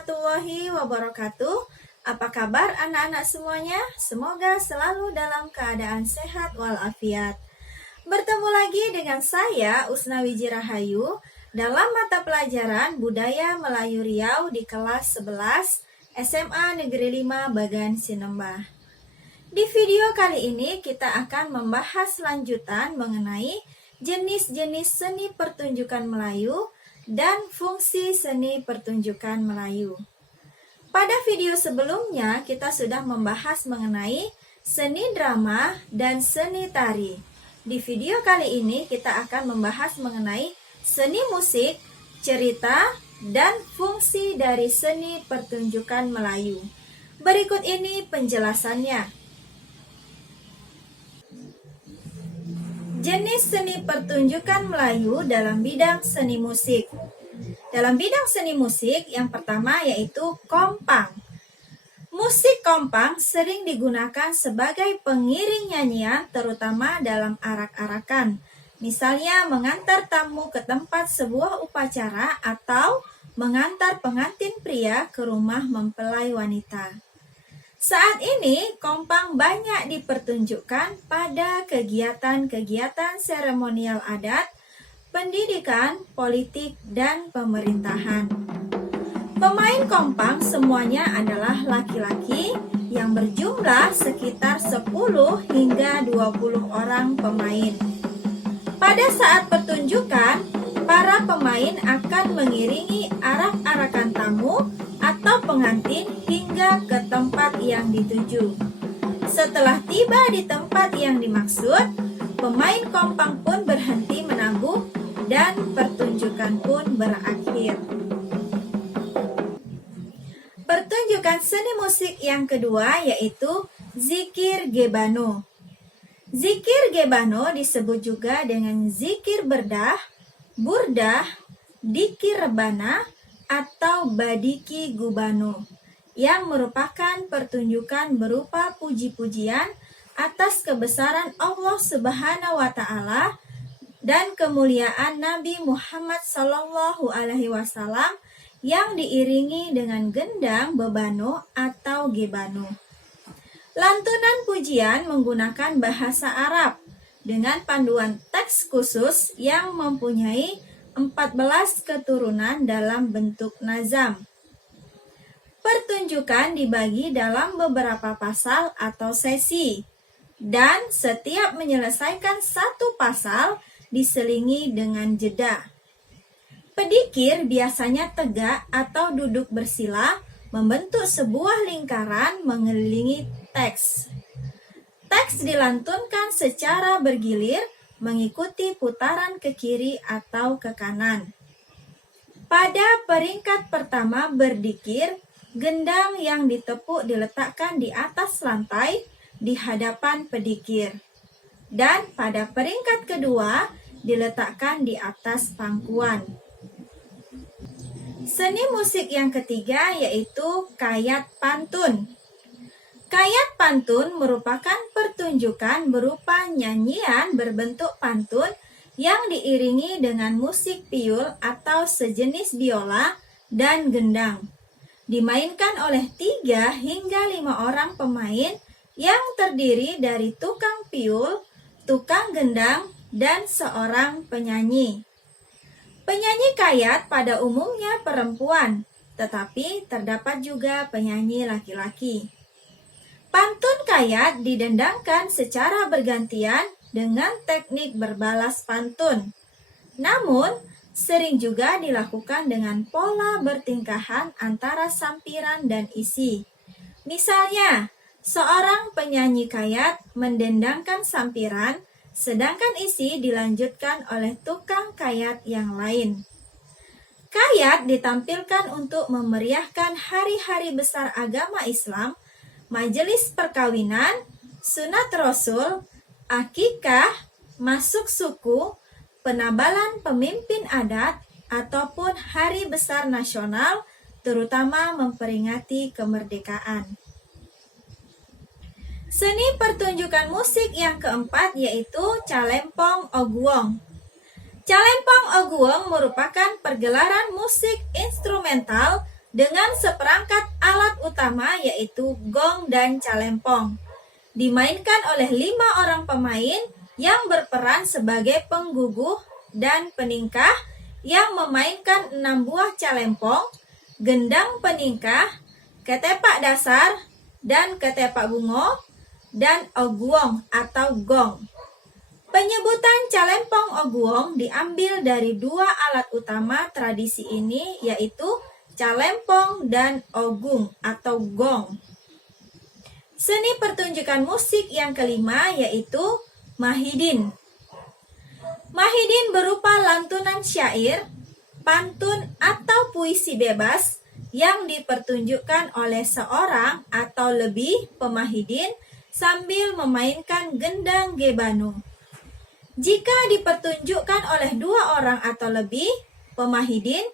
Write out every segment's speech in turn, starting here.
warahmatullahi wabarakatuh. Apa kabar anak-anak semuanya? Semoga selalu dalam keadaan sehat walafiat. Bertemu lagi dengan saya Usna Wijirahayu dalam mata pelajaran Budaya Melayu Riau di kelas 11 SMA Negeri 5 Bagan Sinembah. Di video kali ini kita akan membahas lanjutan mengenai jenis-jenis seni pertunjukan Melayu dan fungsi seni pertunjukan Melayu. Pada video sebelumnya kita sudah membahas mengenai seni drama dan seni tari. Di video kali ini kita akan membahas mengenai seni musik, cerita, dan fungsi dari seni pertunjukan Melayu. Berikut ini penjelasannya. Jenis seni pertunjukan Melayu dalam bidang seni musik. Dalam bidang seni musik, yang pertama yaitu kompang. Musik kompang sering digunakan sebagai pengiring nyanyian terutama dalam arak-arakan. Misalnya mengantar tamu ke tempat sebuah upacara atau mengantar pengantin pria ke rumah mempelai wanita. Saat ini, kompang banyak dipertunjukkan pada kegiatan-kegiatan seremonial adat, pendidikan, politik, dan pemerintahan. Pemain kompang semuanya adalah laki-laki yang berjumlah sekitar 10 hingga 20 orang pemain. Pada saat pertunjukan, para pemain akan mengiringi arak-arakan tamu atau pengantin hingga ke tempat yang dituju. Setelah tiba di tempat yang dimaksud, pemain kompang pun berhenti menabuh dan pertunjukan pun berakhir. Pertunjukan seni musik yang kedua yaitu zikir gebano. Zikir gebano disebut juga dengan zikir berdah, burdah, dikir rebana, atau badiki gubano, yang merupakan pertunjukan berupa puji-pujian atas kebesaran Allah Subhanahu wa Ta'ala dan kemuliaan Nabi Muhammad Sallallahu Alaihi Wasallam yang diiringi dengan gendang bebano atau gebano. Lantunan pujian menggunakan bahasa Arab dengan panduan teks khusus yang mempunyai 14 keturunan dalam bentuk nazam. Pertunjukan dibagi dalam beberapa pasal atau sesi, dan setiap menyelesaikan satu pasal diselingi dengan jeda. Pedikir biasanya tegak atau duduk bersila membentuk sebuah lingkaran mengelilingi teks. Teks dilantunkan secara bergilir mengikuti putaran ke kiri atau ke kanan. Pada peringkat pertama berdikir, gendang yang ditepuk diletakkan di atas lantai di hadapan pedikir. Dan pada peringkat kedua diletakkan di atas pangkuan. Seni musik yang ketiga yaitu kayat pantun. Kayat pantun merupakan pertunjukan berupa nyanyian berbentuk pantun yang diiringi dengan musik piyul atau sejenis biola dan gendang. Dimainkan oleh 3 hingga 5 orang pemain yang terdiri dari tukang piyul, tukang gendang, dan seorang penyanyi. Penyanyi kayat pada umumnya perempuan, tetapi terdapat juga penyanyi laki-laki. Pantun kayat didendangkan secara bergantian dengan teknik berbalas pantun. Namun, sering juga dilakukan dengan pola bertingkahan antara sampiran dan isi. Misalnya, seorang penyanyi kayat mendendangkan sampiran, sedangkan isi dilanjutkan oleh tukang kayat yang lain. Kayat ditampilkan untuk memeriahkan hari-hari besar agama Islam, majelis perkawinan, sunat rasul, akikah, masuk suku, penabalan pemimpin adat, ataupun hari besar nasional, terutama memperingati kemerdekaan. Seni pertunjukan musik yang keempat yaitu Calempong Oguong. Calempong Oguong merupakan pergelaran musik instrumental dengan seperangkat alat utama yaitu gong dan calempong. Dimainkan oleh 5 orang pemain yang berperan sebagai pengguguh dan peningkah yang memainkan 6 buah calempong, gendang peningkah, ketepak dasar, dan ketepak bungo, dan oguong atau gong. Penyebutan calempong oguong diambil dari 2 alat utama tradisi ini yaitu calempong dan ogung atau gong. Seni pertunjukan musik yang kelima yaitu mahidin. Mahidin berupa lantunan syair, pantun atau puisi bebas yang dipertunjukkan oleh seorang atau lebih pemahidin sambil memainkan gendang gebano. Jika dipertunjukkan oleh 2 orang atau lebih pemahidin,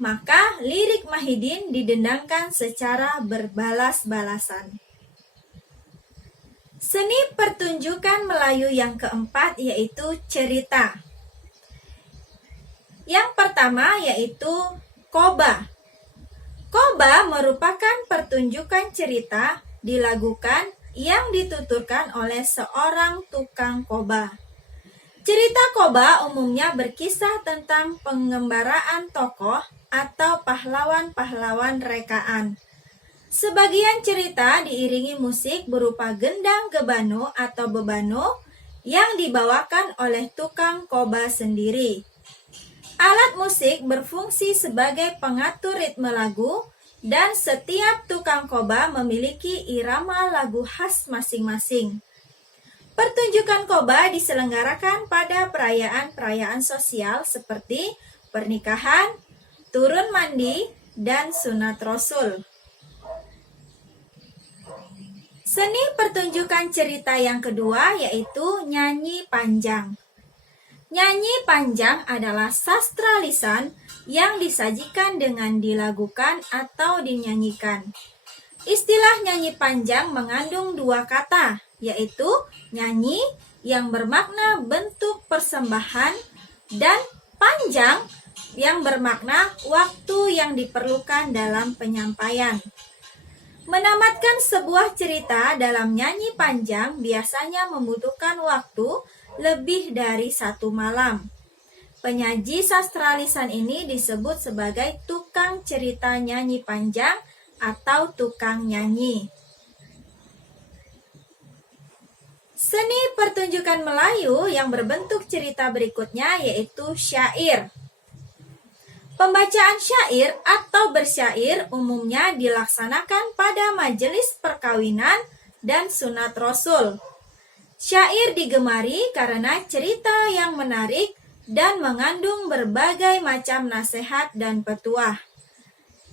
maka lirik mahidin didendangkan secara berbalas-balasan. Seni pertunjukan Melayu yang keempat yaitu cerita. Yang pertama yaitu koba. Koba merupakan pertunjukan cerita dilagukan yang dituturkan oleh seorang tukang koba. Cerita koba umumnya berkisah tentang pengembaraan tokoh atau pahlawan-pahlawan rekaan. Sebagian cerita diiringi musik berupa gendang gebano atau bebano yang dibawakan oleh tukang koba sendiri. Alat musik berfungsi sebagai pengatur ritme lagu dan setiap tukang koba memiliki irama lagu khas masing-masing. Pertunjukan koba diselenggarakan pada perayaan-perayaan sosial seperti pernikahan, turun mandi, dan sunat rasul. Seni pertunjukan cerita yang kedua yaitu nyanyi panjang. Nyanyi panjang adalah sastra lisan yang disajikan dengan dilagukan atau dinyanyikan. Istilah nyanyi panjang mengandung 2 kata, yaitu nyanyi yang bermakna bentuk persembahan dan panjang yang bermakna waktu yang diperlukan dalam penyampaian. Menamatkan sebuah cerita dalam nyanyi panjang biasanya membutuhkan waktu lebih dari 1 malam. Penyaji sastra lisan ini disebut sebagai tukang cerita nyanyi panjang atau tukang nyanyi. Seni pertunjukan Melayu yang berbentuk cerita berikutnya yaitu syair. Pembacaan syair atau bersyair umumnya dilaksanakan pada majelis perkawinan dan sunat rasul. Syair digemari karena cerita yang menarik dan mengandung berbagai macam nasihat dan petuah.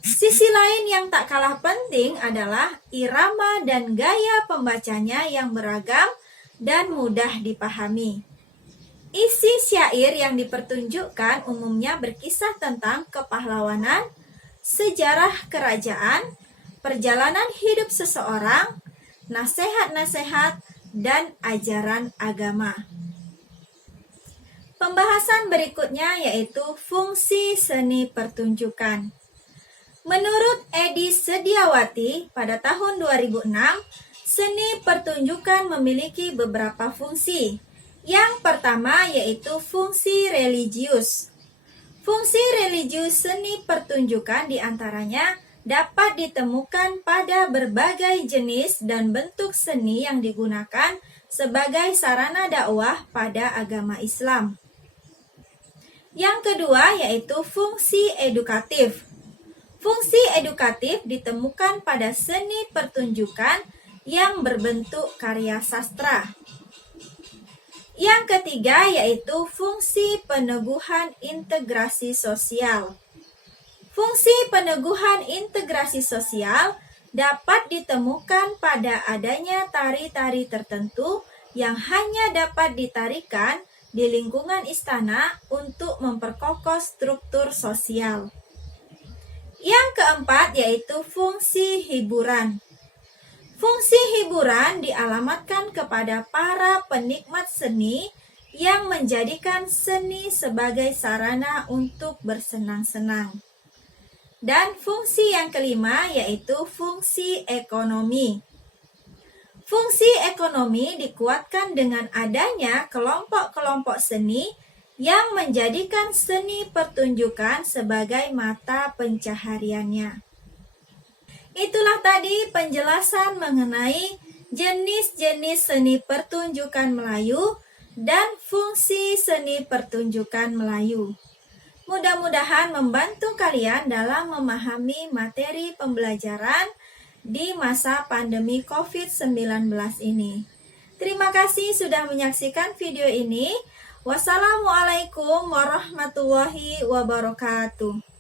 Sisi lain yang tak kalah penting adalah irama dan gaya pembacanya yang beragam dan mudah dipahami. Isi syair yang dipertunjukkan umumnya berkisah tentang kepahlawanan, sejarah kerajaan, perjalanan hidup seseorang, nasihat-nasihat, dan ajaran agama. Pembahasan berikutnya yaitu fungsi seni pertunjukan. Menurut Edi Sediawati pada tahun 2006, seni pertunjukan memiliki beberapa fungsi. Yang pertama yaitu fungsi religius. Fungsi religius seni pertunjukan diantaranya dapat ditemukan pada berbagai jenis dan bentuk seni yang digunakan sebagai sarana dakwah pada agama Islam. Yang kedua yaitu fungsi edukatif. Fungsi edukatif ditemukan pada seni pertunjukan yang berbentuk karya sastra. Yang ketiga yaitu fungsi peneguhan integrasi sosial. Fungsi peneguhan integrasi sosial dapat ditemukan pada adanya tari-tari tertentu yang hanya dapat ditarikan di lingkungan istana untuk memperkokoh struktur sosial. Yang keempat yaitu fungsi hiburan. Fungsi hiburan dialamatkan kepada para penikmat seni yang menjadikan seni sebagai sarana untuk bersenang-senang. Dan fungsi yang kelima yaitu fungsi ekonomi. Fungsi ekonomi dikuatkan dengan adanya kelompok-kelompok seni yang menjadikan seni pertunjukan sebagai mata pencahariannya. Itulah tadi penjelasan mengenai jenis-jenis seni pertunjukan Melayu dan fungsi seni pertunjukan Melayu. Mudah-mudahan membantu kalian dalam memahami materi pembelajaran di masa pandemi COVID-19 ini. Terima kasih sudah menyaksikan video ini. Wassalamualaikum warahmatullahi wabarakatuh.